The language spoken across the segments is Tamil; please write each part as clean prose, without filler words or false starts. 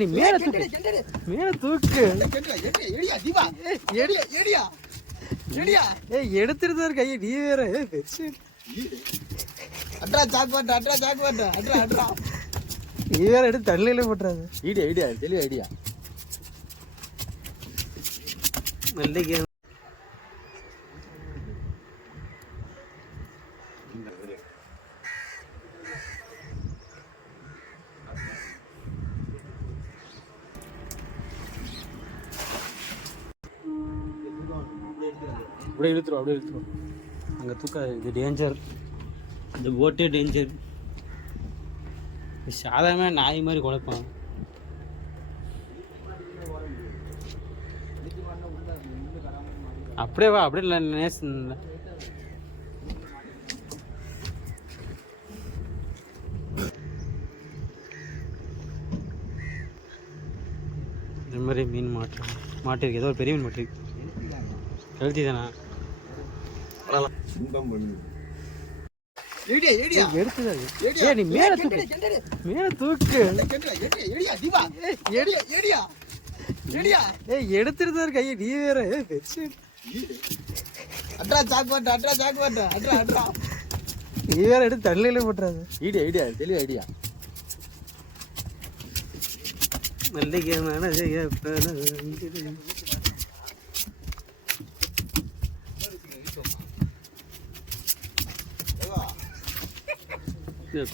நீ மேல தூக்கு எடுத்துட்டு கையை நீ வேற நீ வேற எடுத்து தள்ளியில போட்டுறாது. ஐடியா தெளிவா ஐடியா மல்லிகை அப்படியே இழுத்துரும். அங்கே தூக்க இது டேஞ்சர், இந்த போட்டே டேஞ்சர். சாதாரண நாய் மாதிரி குழப்பான். அப்படியே வா, அப்படியே இல்லை நேசன் இல்லை. இந்த மாதிரி மீன் மாட்டிருக்கு, ஏதோ ஒரு பெரிய மீன் மாட்டிருக்கு. கழுத்தி தானா? நீ மேல தூக்கு எடுத்துட்டு கையை நீ வேற நீ வேற எடுத்து தள்ளியில போட்டுறாது. ஐடியா தெளிவா ஐடியா மல்லிகை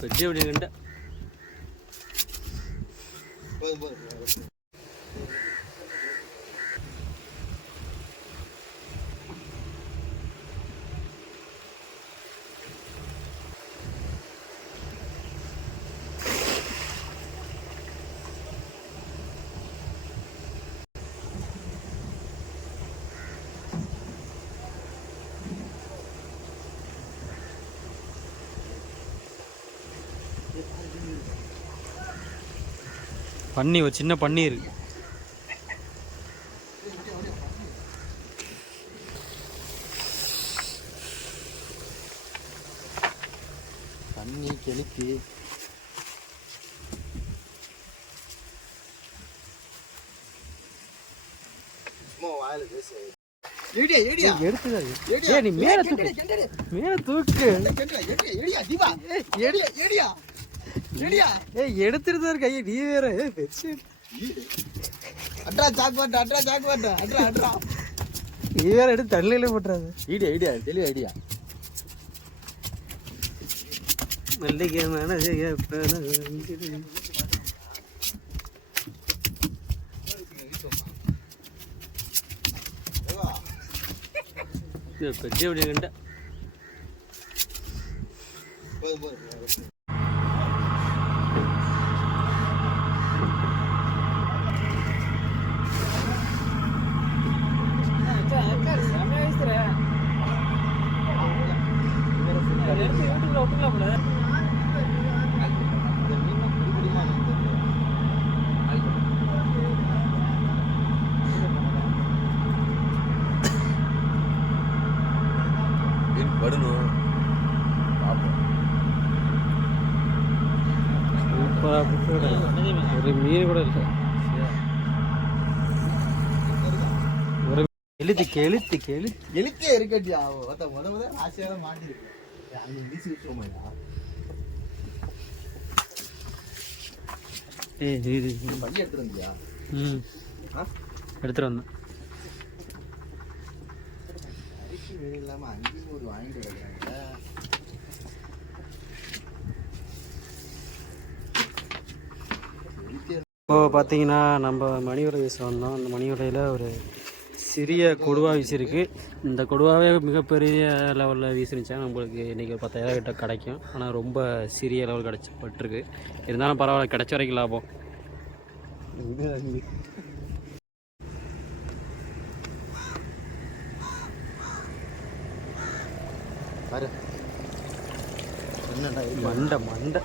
பெட்டி அப்படி கண்ட பண்ணி, ஒரு சின்ன பன்னீர். தண்ணி கெளுத்தி நீ மேல தூக்கு எடுத்துட்டு கையை நீ வேற நீ வேற எடுத்து தள்ளியில போட்டுறாது. ஐடியா தெளிவா ஐடியா மல்லிகை பெட்டி அப்படி கண்ட படணும். ஒரு மீன் கூட இல்லை. ஒரு எழுத்தே இருக்கட்டியா ஆசையால மாட்டிருக்கு. எடுத்துட்டு வந்தேன். இப்போ பார்த்தீங்கன்னா நம்ம மணிவரை வீச வந்தோம். அந்த மணிவரையில் ஒரு சிறிய கொடுவா வீசிருக்கு. இந்த கொடுவாவே மிகப்பெரிய லெவலில் வீசிருந்துச்சா நம்மளுக்கு இன்றைக்கி 10,000 கிட்ட கிடைக்கும். ஆனால் ரொம்ப சிறிய லெவல் கிடச்சிப்பட்டிருக்கு. இருந்தாலும் பரவாயில்ல, கிடைச்ச வரைக்கும் லாபம். மண்டை